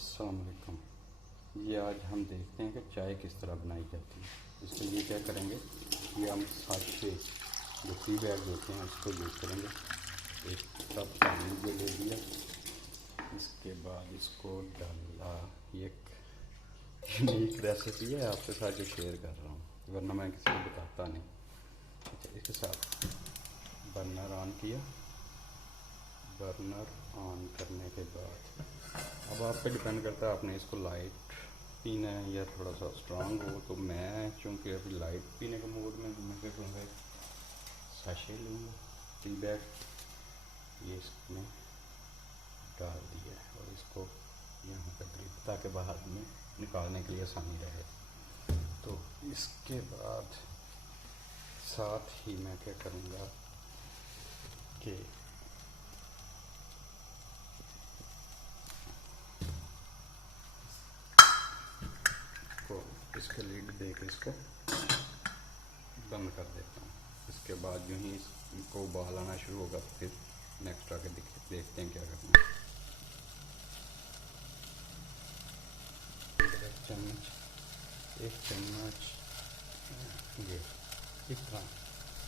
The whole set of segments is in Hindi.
अस्सलाम वालेकुम। ये आज हम देखते हैं कि चाय किस तरह बनाई जाती है। इसके लिए क्या करेंगे, ये हम साशे जो टी बैग होते हैं उसको यूज़ करेंगे। एक कप पानी को ले लिया, इसके बाद इसको डाला। ये एक यूनिक रेसिपी है, आपके साथ जो शेयर कर रहा हूँ, वरना मैं किसी को बताता नहीं। अच्छा, इसके साथ बर्नर ऑन किया। बर्नर ऑन करने के बाद अब आप पे डिपेंड करता है, आपने इसको लाइट पीना है या थोड़ा सा स्ट्रांग हो। तो मैं चूँकि अभी लाइट पीने के मूड में हूँ, मैं क्या करूँगा, साशे लूँगा टी बैग, ये इसमें डाल दिया और इसको यहाँ पर ग्रिप, ताकि बाहर में निकालने के लिए आसानी रहे। तो इसके बाद साथ ही मैं क्या करूँगा कि इसके लीड दे के इसको बंद कर देता हूँ। इसके बाद जो ही इसको उबाल आना शुरू होगा तो फिर नेक्स्ट आके देखते हैं क्या करना है। एक चम्मच ये इस तरह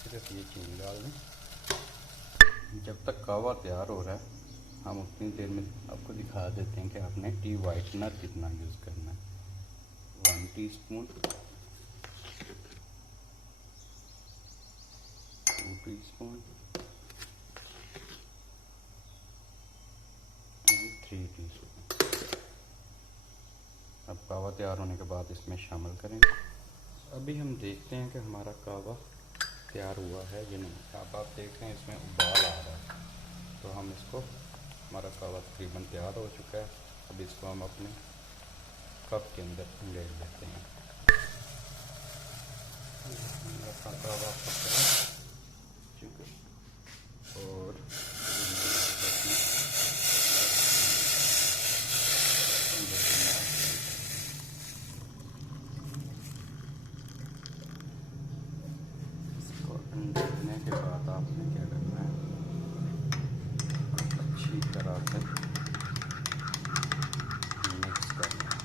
सिर्फ ये चीनी डाल दें। जब तक कावा तैयार हो रहा है, हम उतनी देर में आपको दिखा देते हैं कि आपने टी वाइटनर कितना यूज़ करना है। 1 टीस्पून, 2 टीस्पून, 3 टीस्पून। अब कावा तैयार होने के बाद इसमें शामिल करेंगे। अभी हम देखते हैं कि हमारा कावा तैयार हुआ है या नहीं। अब आप देख रहे हैं इसमें उबाल आ रहा है, तो हम इसको, हमारा कावा तकरीबन तैयार हो चुका है। अब इसको हम अपने कप के अंदर ले लेते हैं। कावा और इसको अंडे के बाद आपने क्या करना है, अच्छी तरह से मिक्स करना है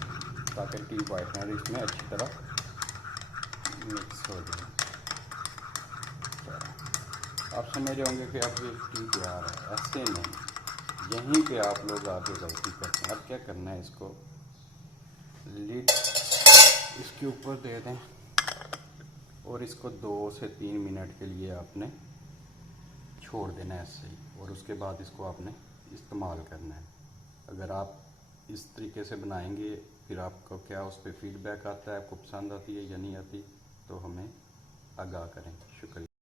ताकि टी वाइटनर इसमें अच्छी तरह मिक्स हो जाए। आप समझ रहे होंगे कि आप ये टी तैयार है, ऐसे नहीं, यहीं पे आप लोग आगे गलती करते हैं। अब क्या करना है, इसको लिड इसके ऊपर दे दें और इसको 2 से 3 मिनट के लिए आपने छोड़ देना है ऐसे ही, और उसके बाद इसको आपने इस्तेमाल करना है। अगर आप इस तरीके से बनाएंगे, फिर आपको क्या उस पर फीडबैक आता है, आपको पसंद आती है या नहीं आती, तो हमें आगाह करें। शुक्रिया।